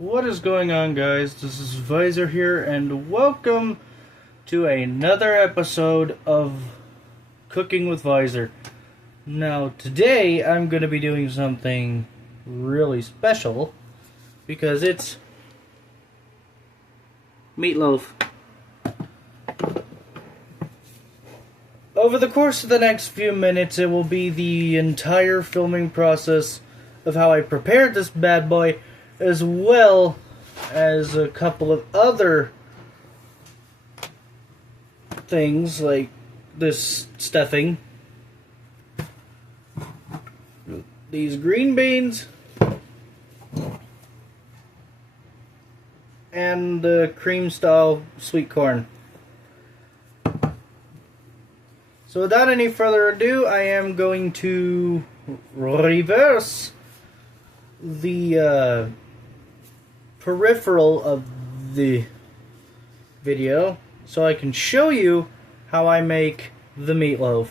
What is going on, guys? This is Visor here, and welcome to another episode of Cooking with Visor. Now, today I'm going to be doing something really special because it's meatloaf. Over the course of the next few minutes, it will be the entire filming process of how I prepared this bad boy, as well as a couple of other things like this stuffing, these green beans, and the cream style sweet corn. So without any further ado, I am going to reverse the peripheral of the video so I can show you how I make the meatloaf.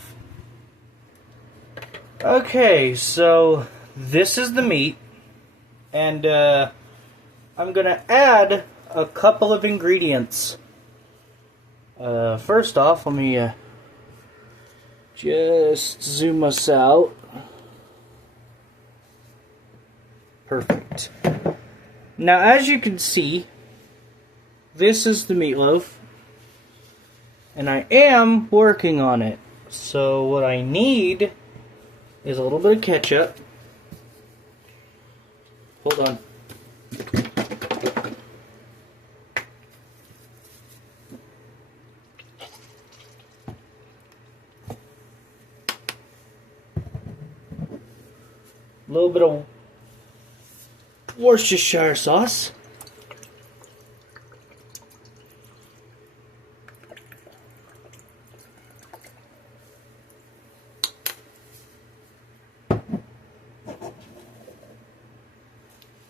Okay, so this is the meat, and I'm gonna add a couple of ingredients. First off, let me just zoom us out. Perfect. Now, as you can see, this is the meatloaf, and I am working on it. So what I need is a little bit of ketchup. Hold on. A little bit of Worcestershire sauce.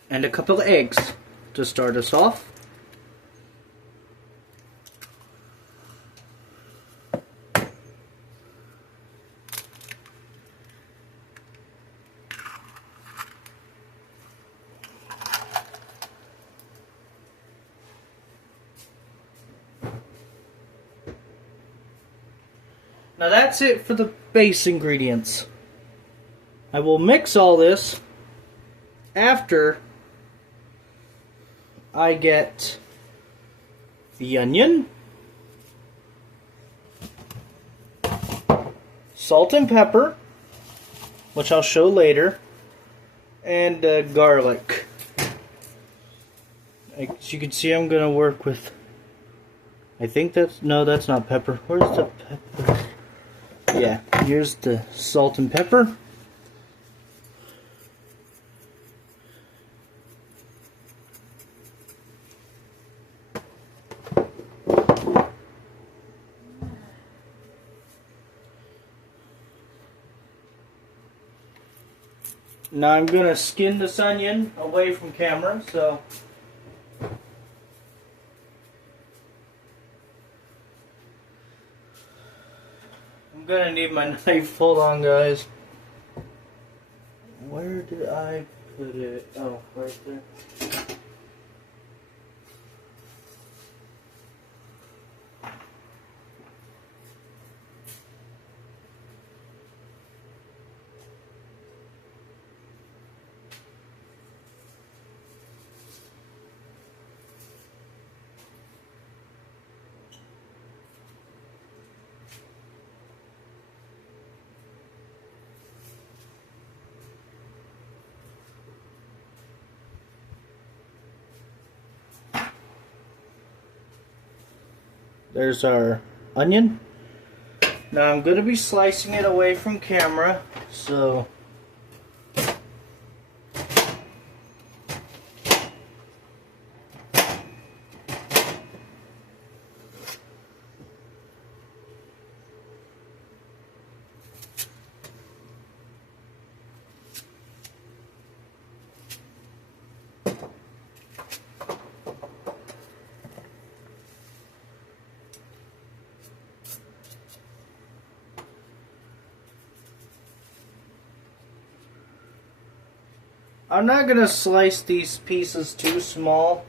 And a couple of eggs to start us off. Now that's it for the base ingredients. I will mix all this after I get the onion, salt and pepper, which I'll show later, and garlic. As you can see, I'm going to work with, I think that's not pepper. Where's the pepper? Yeah, here's the salt and pepper. Now I'm going to skin this onion away from camera, so I'm going to need my knife. Hold on, guys. Where did I put it? Oh, right there. There's our onion. Now I'm going to be slicing it away from camera, so I'm not going to slice these pieces too small,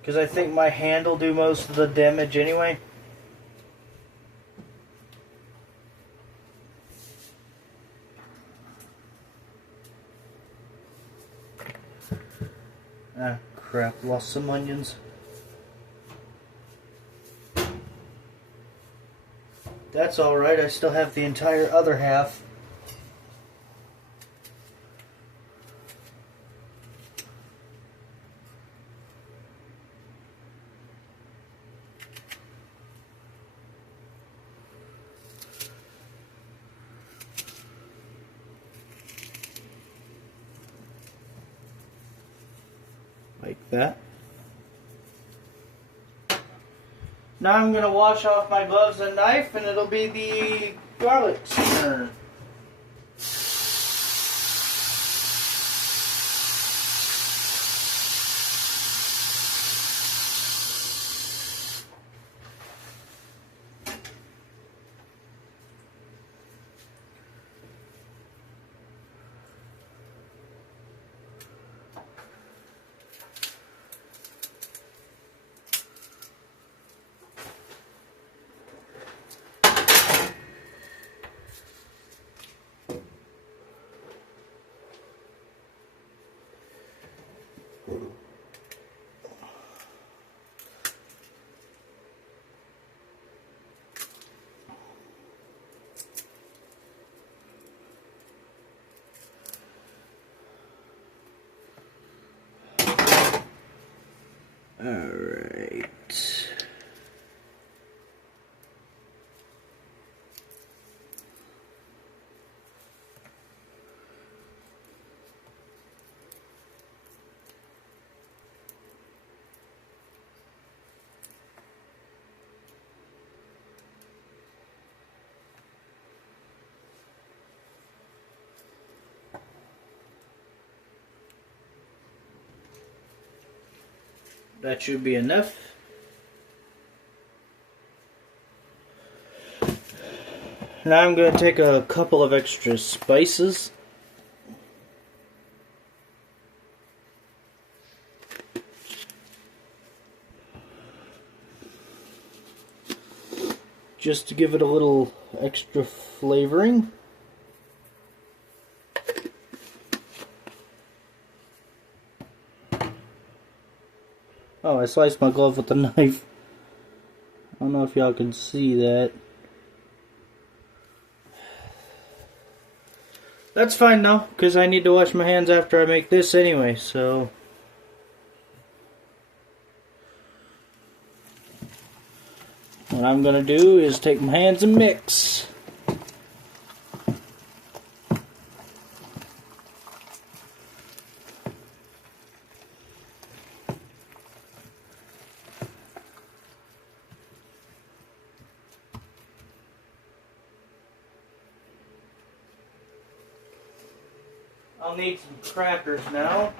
because I think my hand will do most of the damage anyway. Ah, crap, lost some onions. That's alright, I still have the entire other half. Like that. Now I'm going to wash off my gloves and knife, and it'll be the garlic's turn. Alright. That should be enough. Now I'm going to take a couple of extra spices. Just to give it a little extra flavoring. Oh, I sliced my glove with a knife. I don't know if y'all can see that. That's fine though, because I need to wash my hands after I make this anyway, so... What I'm going to do is take my hands and mix. I'll need some crackers now.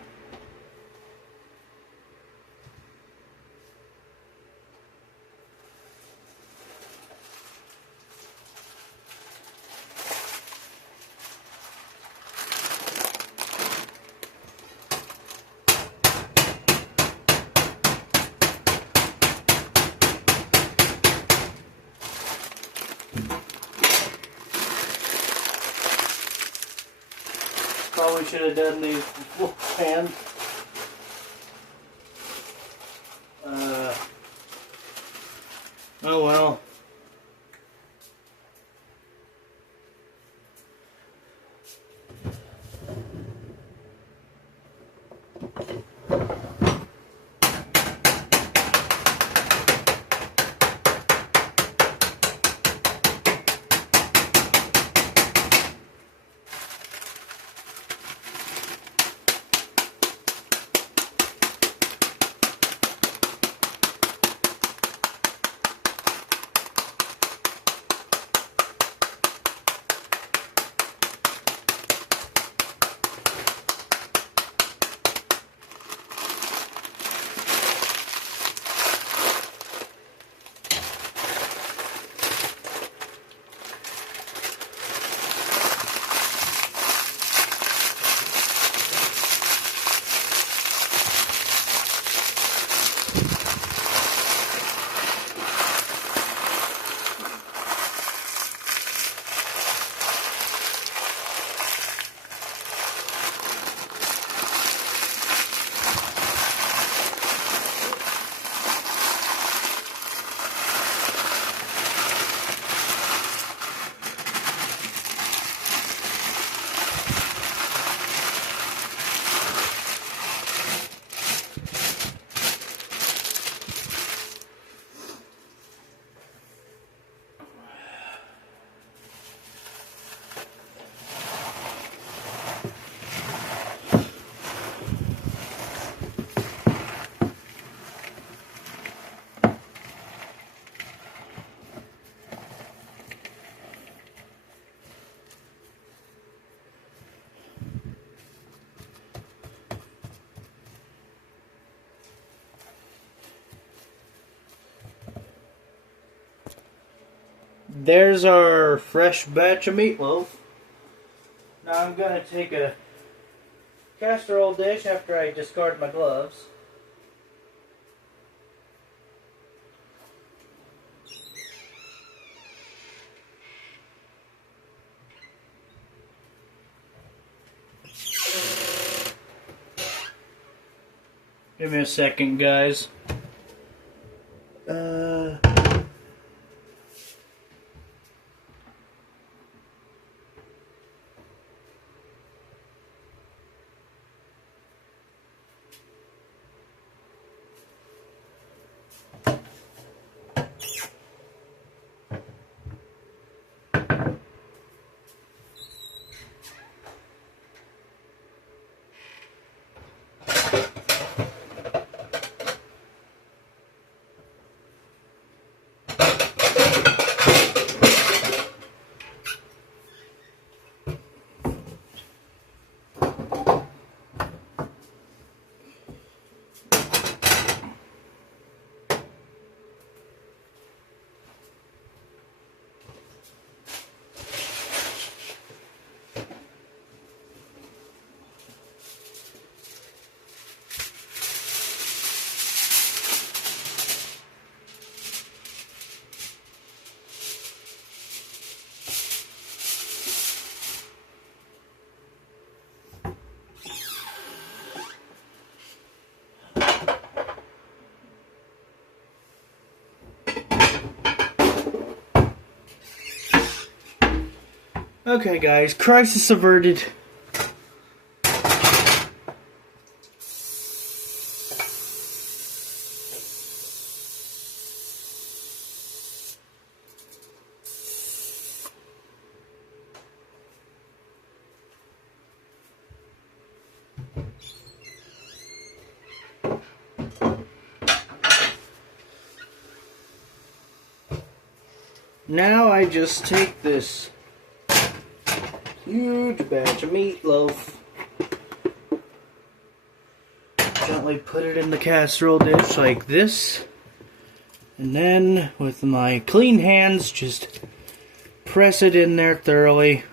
Probably should have done these beforehand. Oh well. There's our fresh batch of meatloaf. Now I'm going to take a casserole dish after I discard my gloves. Give me a second, guys. Okay, guys, crisis averted. Now I just take this huge batch of meatloaf, gently put it in the casserole dish like this, and then with my clean hands just press it in there thoroughly.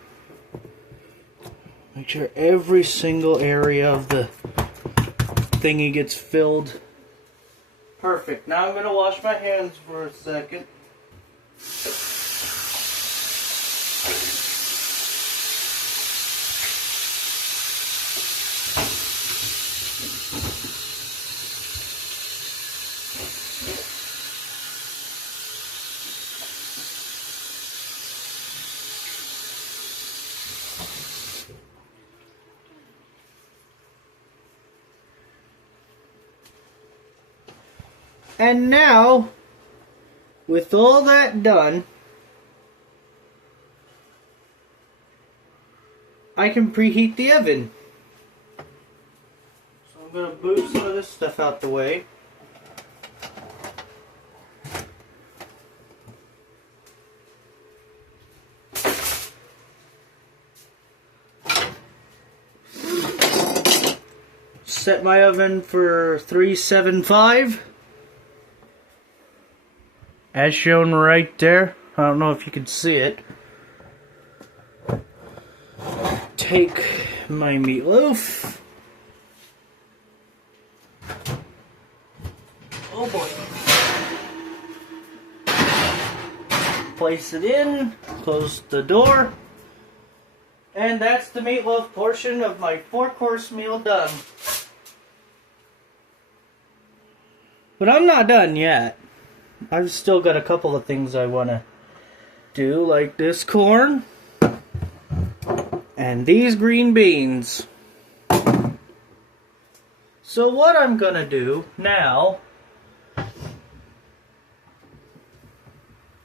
Make sure every single area of the thingy gets filled. Perfect. Now I'm going to wash my hands for a second. And now, with all that done, I can preheat the oven. So I'm going to move some of this stuff out the way. Set my oven for 375. As shown right there. I don't know if you can see it. Take my meatloaf. Oh boy. Place it in. Close the door. And that's the meatloaf portion of my 4-course meal done. But I'm not done yet. I've still got a couple of things I want to do, like this corn and these green beans. So what I'm going to do now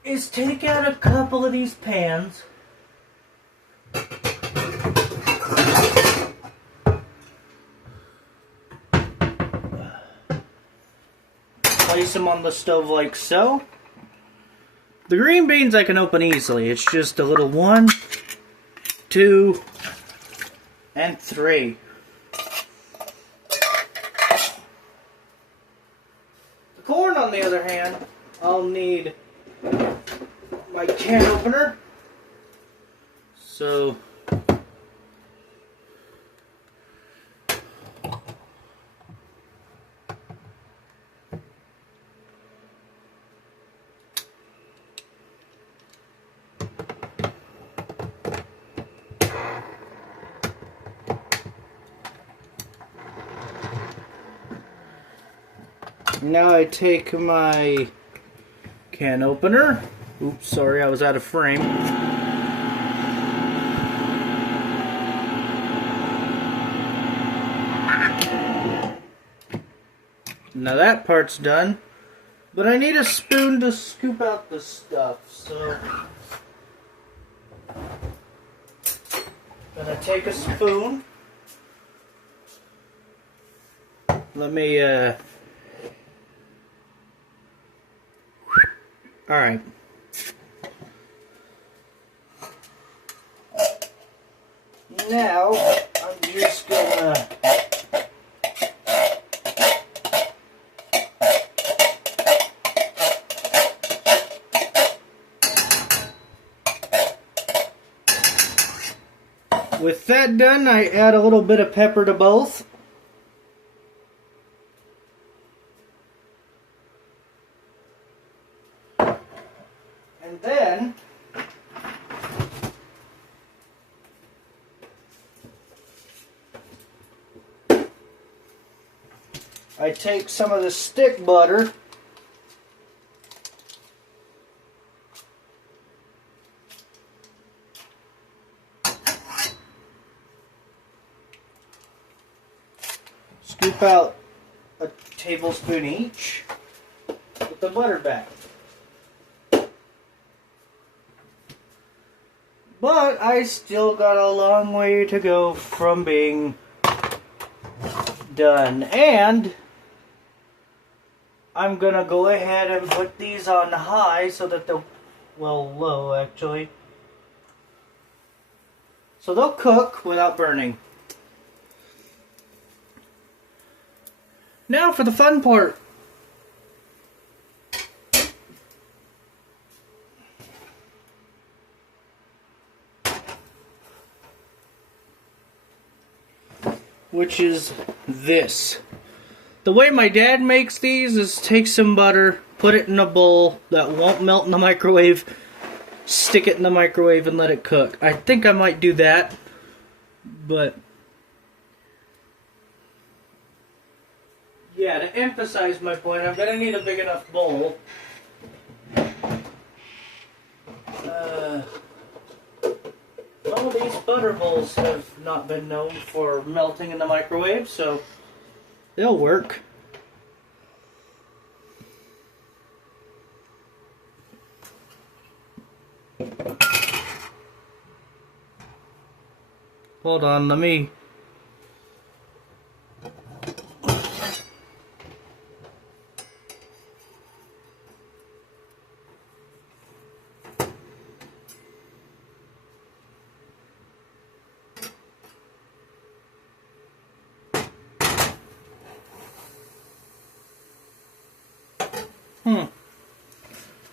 is take out a couple of these pans. Place them on the stove like so. The green beans I can open easily. It's just a little 1, 2, and 3. The corn, on the other hand, I'll need my can opener. So now I take my can opener. Oops, sorry, I was out of frame. Now that part's done, but I need a spoon to scoop out the stuff, so gonna take a spoon. Let me alright. Now, I'm just gonna with that done, I add a little bit of pepper to both. And then I take some of the stick butter scoop out a tablespoon each, put the butter back. But I still got a long way to go from being done. And I'm gonna go ahead and put these on high so that they'll, well, low actually. So they'll cook without burning. Now for the fun part. Which is this. The way my dad makes these is take some butter, put it in a bowl that won't melt in the microwave, stick it in the microwave and let it cook. I think I might do that, but yeah, to emphasize my point, I'm going to need a big enough bowl. Some of these butter bowls have not been known for melting in the microwave, so they'll work. Hold on, let me...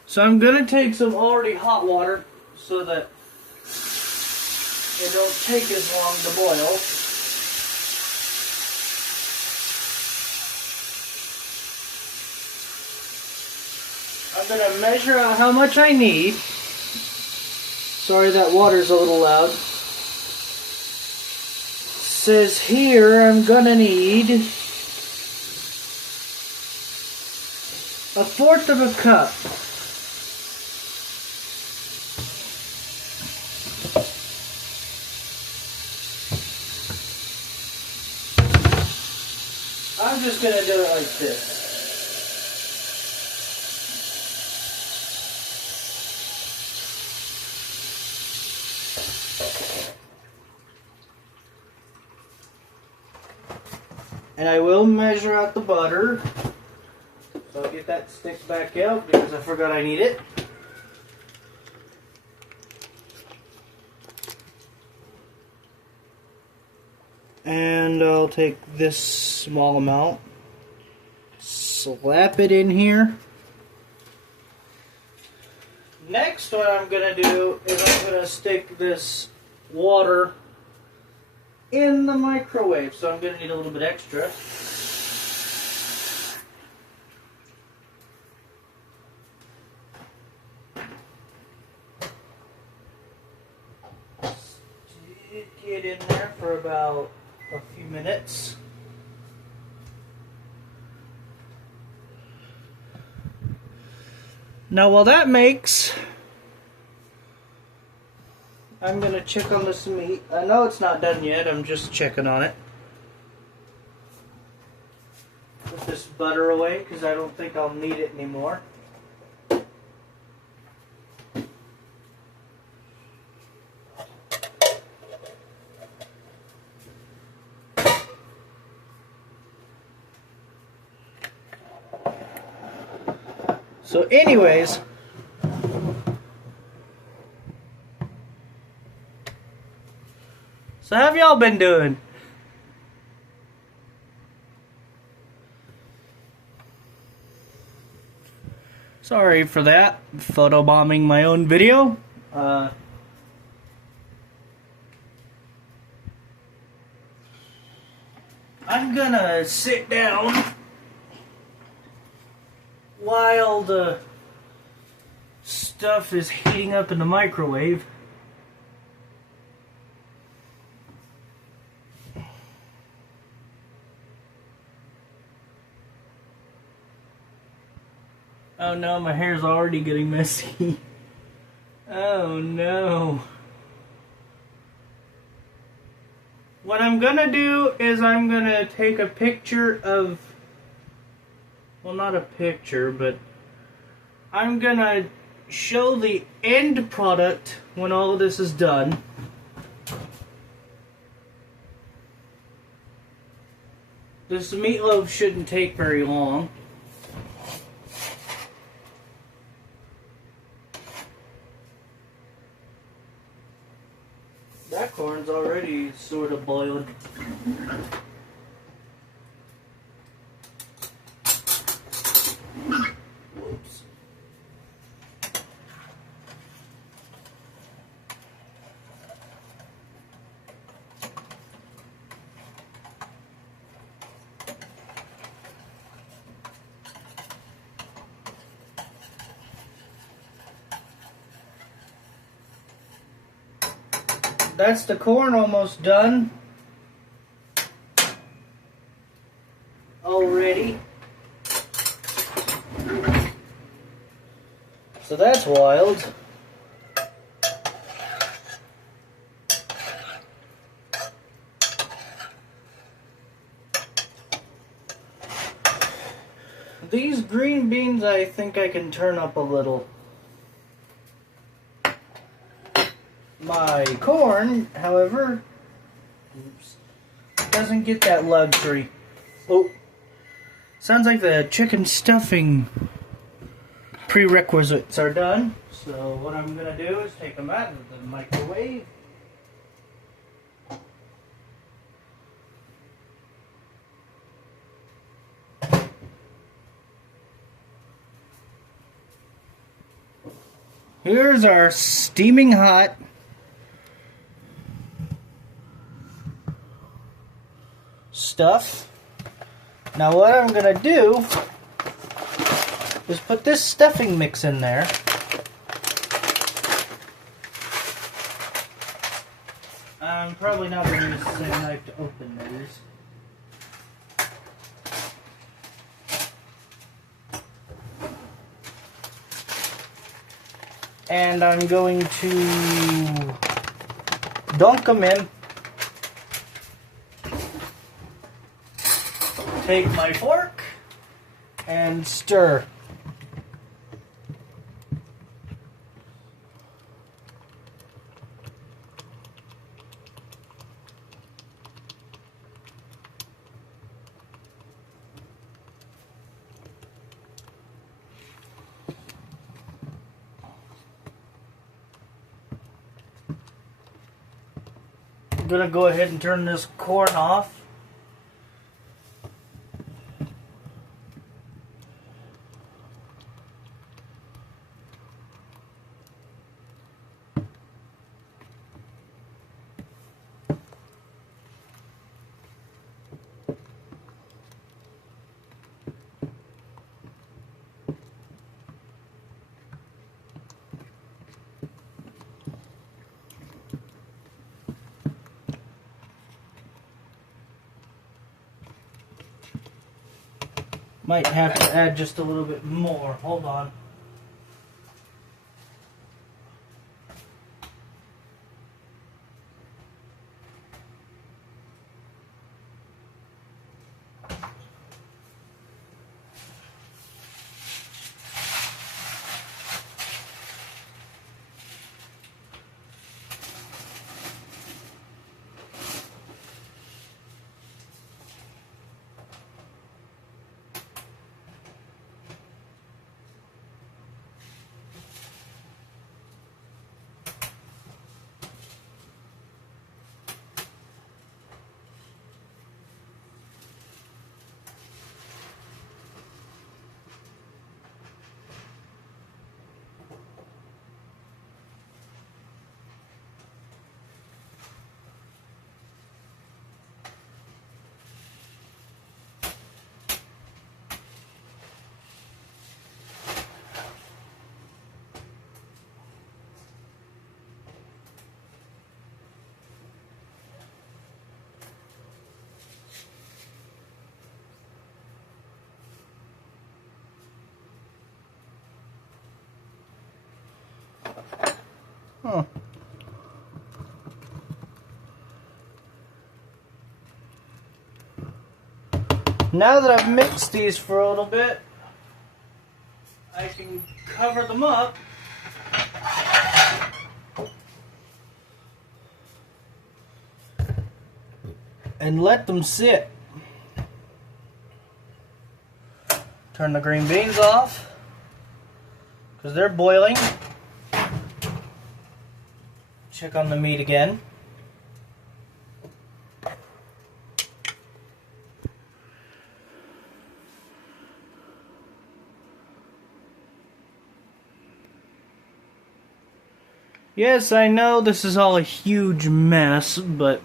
So I'm going to take some already hot water so that it don't take as long to boil. I'm going to measure out how much I need. Sorry, that water's a little loud. Says here I'm going to need 1/4 of a cup. I'm just going to do it like this. And I will measure out the butter. So I'll get that stick back out because I forgot I need it. And I'll take this small amount, slap it in here. Next, what I'm going to do is I'm going to stick this water in the microwave. So I'm going to need a little bit extra. Stick it in there for about a few minutes. Now while that makes, I'm going to check on this meat. I know it's not done yet, I'm just checking on it. Put this butter away because I don't think I'll need it anymore. So anyways, so how have y'all been doing? Sorry for that, photobombing my own video. I'm gonna sit down while the stuff is heating up in the microwave. Oh no, my hair's already getting messy. Oh no. What I'm gonna do is I'm gonna take a picture of, well, not a picture, but I'm gonna show the end product when all of this is done. This meatloaf shouldn't take very long. That corn's already sort of boiled. Whoops. That's the corn almost done already. So that's wild. These green beans I think I can turn up a little. My corn, however, doesn't get that luxury. Oh, sounds like the chicken stuffing prerequisites are done. So what I'm going to do is take them out of the microwave. Here's our steaming hot stuff. Now what I'm gonna do is put this stuffing mix in there. I'm probably not gonna use the same knife to open these. And I'm going to dunk them in. Take my fork and stir. I'm gonna go ahead and turn this corn off. Might have to add just a little bit more. Hold on. Huh. Now that I've mixed these for a little bit, I can cover them up and let them sit. Turn the green beans off because they're boiling. Check on the meat again. Yes, I know this is all a huge mess, but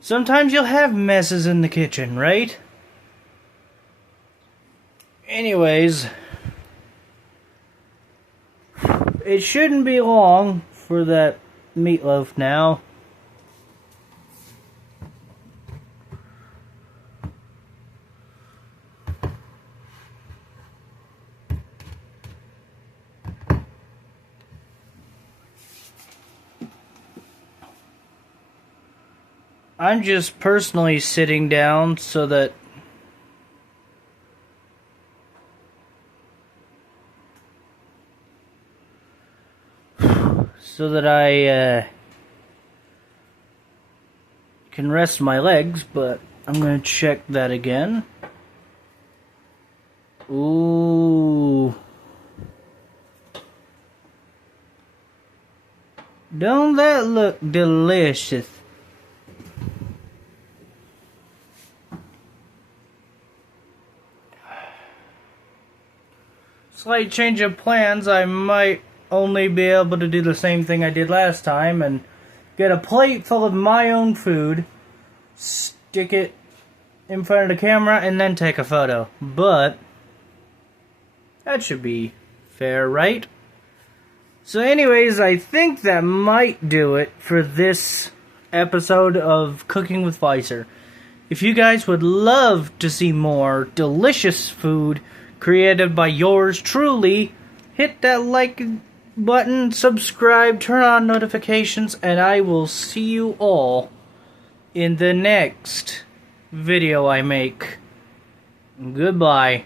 sometimes you'll have messes in the kitchen, right? Anyways, it shouldn't be long for that meatloaf now. I'm just personally sitting down so that I can rest my legs, but I'm going to check that again. Ooh. Don't that look delicious? Slight change of plans. I might only be able to do the same thing I did last time and get a plate full of my own food, stick it in front of the camera, and then take a photo. But that should be fair, right? So anyways, I think that might do it for this episode of Cooking with Visor. If you guys would love to see more delicious food created by yours truly, hit that like button, subscribe, turn on notifications, and I will see you all in the next video I make. Goodbye.